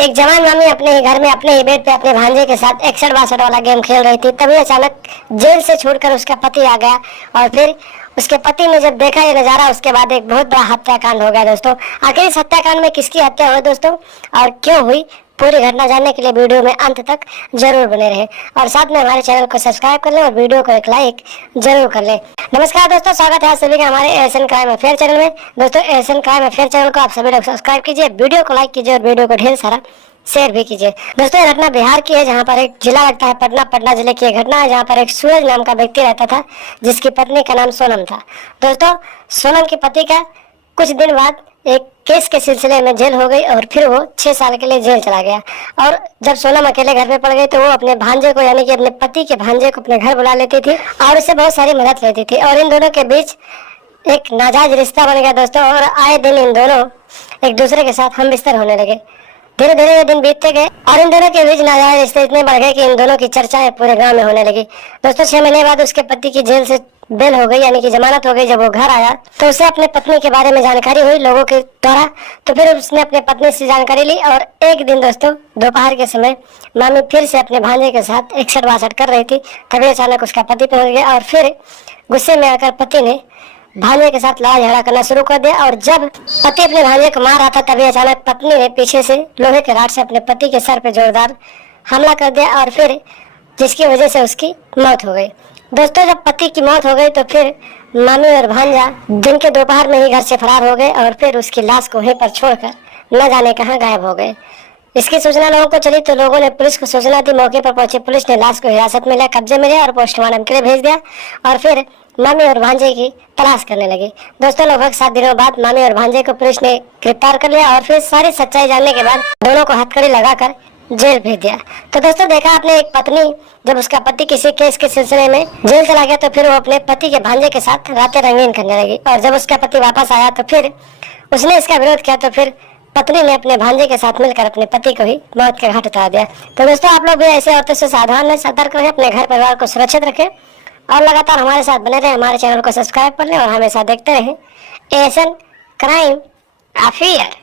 एक जवान मामी अपने ही घर में अपने ही बेड पे अपने भांजे के साथ 61-62 वाला गेम खेल रही थी। तभी अचानक जेल से छूटकर उसका पति आ गया और फिर उसके पति ने जब देखा ये नजारा, उसके बाद एक बहुत बड़ा हत्याकांड हो गया दोस्तों। आखिर इस हत्याकांड में किसकी हत्या हुई दोस्तों और क्यों हुई, पूरी घटना जानने के लिए वीडियो में अंत तक जरूर बने रहे और साथ में हमारे चैनल को सब्सक्राइब कर लें और वीडियो को एक लाइक जरूर कर लें। नमस्कार दोस्तों, स्वागत है आप सभी का हमारे एएसएन क्राइम अफेयर चैनल में। दोस्तों एएसएन क्राइम अफेयर चैनल को आप सभी लोग सब्सक्राइब कीजिए, वीडियो को लाइक कीजिए और वीडियो को ढेर सारा शेयर भी कीजिए। दोस्तों ये घटना बिहार की है, जहाँ पर एक जिला लगता है पटना। पटना जिले की घटना है, जहाँ पर एक सूरज नाम का व्यक्ति रहता था, जिसकी पत्नी का नाम सोनम था। दोस्तों सोनम के पति का कुछ दिन बाद एक केस के सिलसिले में जेल हो गई और फिर वो 6 साल के लिए जेल चला गया। और जब सोनम अकेले घर में पड़ गई तो वो अपने भांजे को, यानी कि अपने पति के भांजे को अपने घर बुला लेती थी और उससे बहुत सारी मदद लेती थी और इन दोनों के बीच एक नाजायज रिश्ता बन गया दोस्तों। और आए दिन इन दोनों एक दूसरे के साथ हम बिस्तर होने लगे। धीरे धीरे ये दिन बीतते गए और इन दोनों के बीच नाजायज रिश्ते इतने बढ़ गए कि इन दोनों की चर्चाएं पूरे गांव में होने लगी। दोस्तों 6 महीने बाद उसके पति की जेल से बेल हो गई, यानी कि जमानत हो गई। जब वो घर आया तो उसे अपने पत्नी के बारे में जानकारी हुई लोगों के द्वारा। तो फिर उसने अपने पत्नी से जानकारी ली और एक दिन दोस्तों दोपहर के समय मामी फिर से अपने भांजे के साथ 61-62 कर रही थी। तभी अचानक उसका पति पहुंच गया और फिर गुस्से में आकर पति ने भांजे के साथ लड़ाई झगड़ा करना शुरू कर दिया। और जब पति अपने भांजे को मार रहा था तभी अचानक पत्नी ने पीछे से लोहे के राड से अपने पति के सर पे जोरदार हमला कर दिया और फिर जिसकी वजह से उसकी मौत हो गई। दोस्तों जब पति की मौत हो गई तो फिर मामी और भांजा दिन के दोपहर में ही घर से फरार हो गए और फिर उसकी लाश को वहीं पर छोड़कर न जाने कहाँ गायब हो गए। इसकी सूचना लोगों को चली तो लोगों ने पुलिस को सूचना दी। मौके पर पहुंची पुलिस ने लाश को हिरासत में लिया, कब्जे में लिया और पोस्टमार्टम के लिए भेज दिया और फिर मामी और भांजे की तलाश करने लगी। दोस्तों लगभग 7 दिनों बाद मामी और भांजे को पुलिस ने गिरफ्तार कर लिया और फिर सारी सच्चाई जानने के बाद दोनों को हथकड़ी लगाकर जेल भेज दिया। तो दोस्तों देखा आपने, एक पत्नी जब उसका पति किसी केस के सिलसिले में जेल चला गया तो फिर वो अपने पति के भांजे के साथ रातें रंगीन करने लगी और जब उसका पति वापस आया तो फिर उसने इसका विरोध किया तो फिर पत्नी ने अपने भांजे के साथ मिलकर अपने पति को ही मौत के घाट उतार दिया। तो दोस्तों आप लोग भी ऐसे औरतों से सावधान रहें, सतर्क रहें, अपने घर परिवार को सुरक्षित रखें और लगातार हमारे साथ बने रहें। हमारे चैनल को सब्सक्राइब कर लें और हमेशा देखते रहें एएसएन क्राइम अफेयर।